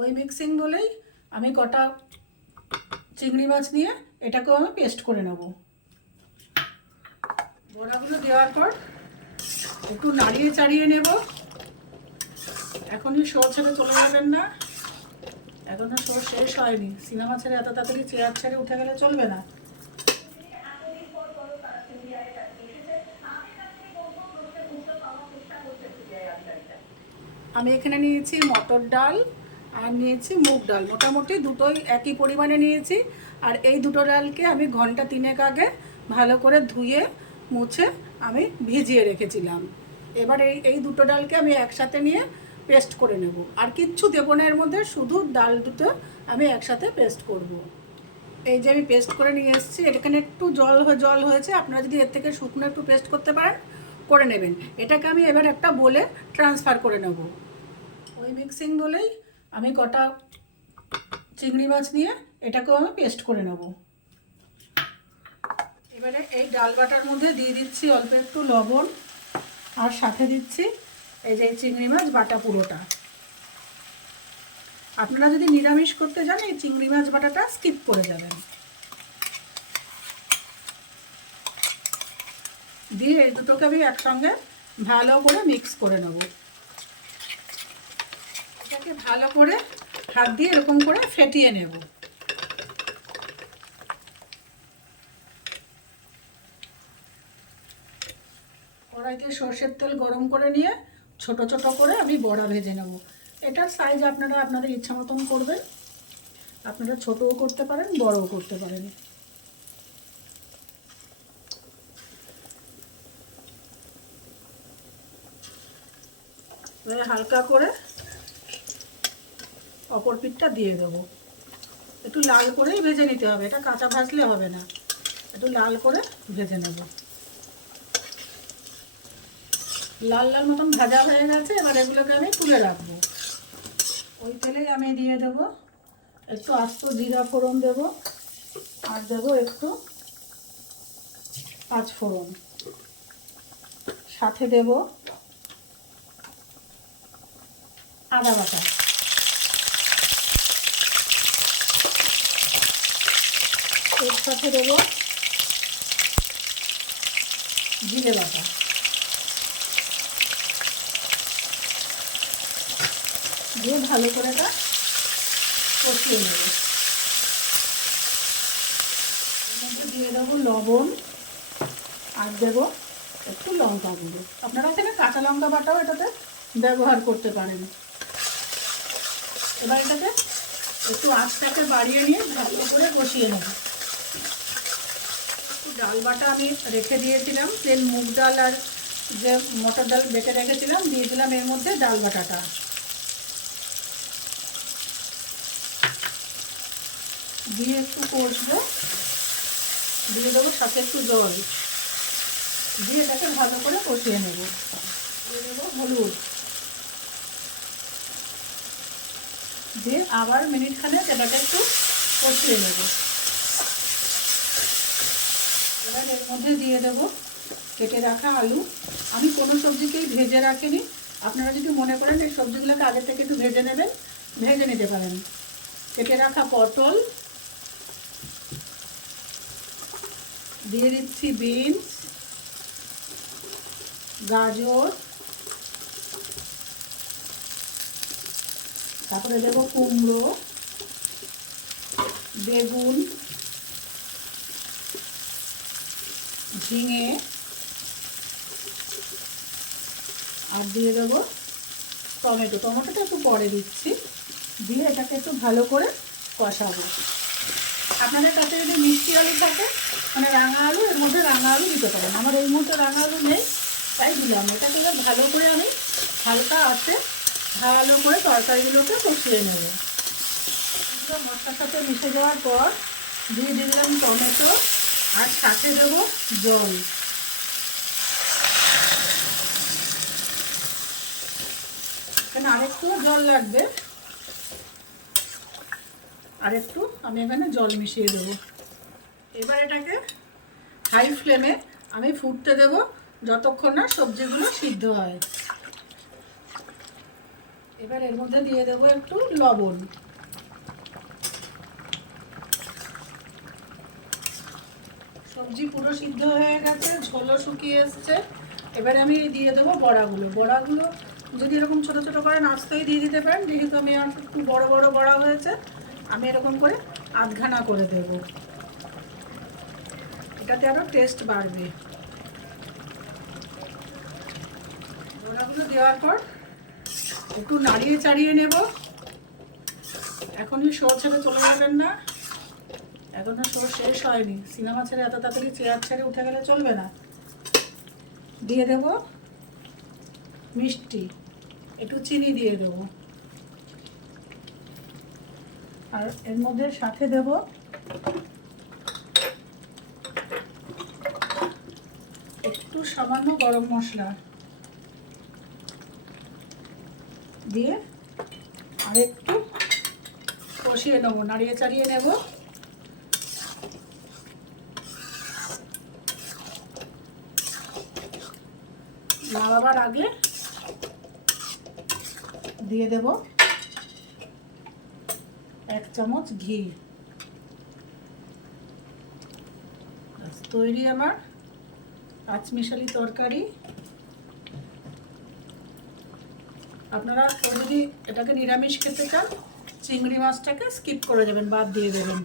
ওই মিক্সিং বলেই আমি কটা চিংড়ি মাছ নিয়ে এটাকেও আমি পেস্ট করে নেব। বড়াগুলো দেওয়ার পর একটু নাড়িয়ে চাড়িয়ে নেব। এখনই শো ছেড়ে চলে যাবেন না, এখনো শো শেষ হয়নি। সিনেমা ছেড়ে এত তাড়াতাড়ি চেয়ার ছেড়ে উঠে গেলে চলবে না। আমি এখানে নিয়েছি মটর ডাল আর নিয়েছি মুগ ডাল, মোটামুটি দুটোই একই পরিমাণে নিয়েছি। আর এই দুটো ডালকে আমি ঘন্টা 3 আগে ভালো করে ধুয়ে মুছে আমি ভিজিয়ে রেখেছিলাম। এবার এই দুটো ডালকে আমি একসাথে নিয়ে পেস্ট করে নেব। আর কিচ্ছু দেবো না এর মধ্যে, শুধু ডাল দুটো আমি একসাথে পেস্ট করব। এই যে আমি পেস্ট করে নিয়ে এসেছি, এখানে একটু জল হয়েছে। আপনারা যদি এর থেকে শুকনো একটু পেস্ট করতে পারেন করে নেবেন। এটাকে আমি এবার একটা বোলে ট্রান্সফার করে নেব। ওই মিক্সিং বলেই আমি কটা চিংড়ি মাছ নিয়ে এটাকেও আমি পেস্ট করে নেব। এবারে এই ডাল বাটার মধ্যে দিয়ে দিচ্ছি অল্প একটু লবণ, আর সাথে দিচ্ছি এই যে চিংড়ি মাছ বাটা পুরোটা। আপনারা যদি নিরামিষ করতে যান এই চিংড়ি মাছ বাটাটা স্কিপ করে যাবেন। দিয়ে এই দুটোকে আমি একসঙ্গে ভালো করে মিক্স করে নেব। এটাকে ভালো করে হাত দিয়ে এরকম করে ফেটিয়ে নেব। কড়াইতে সর্ষের তেল গরম করে নিয়ে ছোট ছোট করে আমি বড়া ভেজে নেব। এটার সাইজ আপনারা আপনাদের ইচ্ছা মতন করবেন। আপনারা ছোটও করতে পারেন, বড়ও করতে পারেন। হালকা করে অপর পিঠটা দিয়ে দেবো। একটু লাল করেই ভেজে নিতে হবে, এটা কাঁচা ভাজলে হবে না, একটু লাল করে ভেজে নেব। লাল লাল মতন ভাজা হয়ে গেছে, এবার এগুলোকে আমি তুলে রাখবো। ওই তেলেই আমি দিয়ে দেবো একটু আস্ত জিরা ফোড়ন দেবো, আর দেবো একটু পাঁচ ফোড়ন, সাথে দেব আদা বাটা, এর সাথে দেবো জিরে বাটা, দিয়ে ভালো করে এটা কষিয়ে নেব। এর মধ্যে দিয়ে দেবো লবণ, আর দেবো একটু লঙ্কা গুঁড়ো। আপনারা এখানে কাঁচা লঙ্কা বাটাও এটাতে ব্যবহার করতে পারেন। এবার এটাকে একটু আঁচটাকে বাড়িয়ে নিয়ে ভালো করে কষিয়ে নেব। একটু ডাল বাটা আমি রেখে দিয়েছিলাম, প্লেন মুগ ডাল আর যে মটর ডাল বেটে রেখেছিলাম দিয়ে দিলাম এর মধ্যে ডাল বাটাটা। দিয়ে একটু কষবো, দিয়ে দেবো সাথে একটু জল, দিয়ে এটাকে ভালো করে কষিয়ে নেব। দিয়ে দেবো হলুদ, দিয়ে আবার মিনিট খানেক এটাকে একটু কষিয়ে নেব। এবার এর মধ্যে দিয়ে দেবো কেটে রাখা আলু। আমি কোনো সবজিকেই ভেজে রাখিনি, আপনারা যদি মনে করেন এই সবজিগুলোকে আগে থেকে একটু ভেজে নেবেন, ভেজে নিতে পারেন। কেটে রাখা পটল, দিয়ে দিচ্ছি বিনস, গাজর, তারপরে দেবো কুমড়ো, বেগুন, ঝিঙে, আর দিয়ে দেবো টমেটো। টমেটোটা একটু পরে দিচ্ছি, দিয়ে এটাকে একটু ভালো করে কষাবো। আপনাদের কাছে যদি মিষ্টি আলু থাকে মানে রাঙা আলু, এর মধ্যে রাঙা আলু দিতে পারেন। আমার এই মুহূর্তে রাঙা আলু নেই তাই দিলাম। এটাকে এবার ভালো করে আমি হালকা আছে ভালো করে তরকারিগুলোকে কষিয়ে নেব। এগুলো মশলার সাথে মিশে যাওয়ার পর দিয়ে দিলাম টমেটো, আর সাথে দেবো জল। এখানে আরেকটু জল লাগবে, আরেকটু আমি এখানে জল মিশিয়ে দেবো। এবার এটাকে হাই ফ্লেমে আমি ফুটতে দেব যতক্ষণ না সবজিগুলো সিদ্ধ হয়। এবার এর মধ্যে দিয়ে দেবো একটু লবণ। সবজি পুরো সিদ্ধ হয়ে গেছে, ঝোলও শুকিয়ে এসছে। এবারে আমি দিয়ে দেবো বড়াগুলো। বড়াগুলো যদি এরকম ছোটো ছোটো করে নাস্তায় দিয়ে দিতে পারেন, যেহেতু আমি আর একটু বড় বড় বড়া হয়েছে, আমি এরকম করে আধখানা করে দেব, এটাতে আরও টেস্ট বাড়বে। বড়াগুলো দেওয়ার পর একটু নাড়িয়ে চাড়িয়ে নেব। এখনই শো ছেড়ে চলে যাবেন না, এখনো শো শেষ হয়নি। সিনেমা ছেড়ে এত তাড়াতাড়ি চেয়ার ছেড়ে উঠে গেলে চলবে না। দিয়ে দেব মিষ্টি, একটু চিনি দিয়ে দেবো, আর এর মধ্যে সাথে দেব একটু সামান্য গরম মশলা দিয়ে আর একটু কষিয়ে নেবো, নাড়িয়ে চাড়িয়ে নেব। নামাবার আগে দিয়ে দেব 1 চামচ ঘি। তৈরি আমার পাঁচমিশালি তরকারি। আপনারা যদি এটাকে নিরামিষ খেতে চান, চিংড়ি মাছটাকে স্কিপ করে দেবেন, বাদ দিয়ে দেবেন।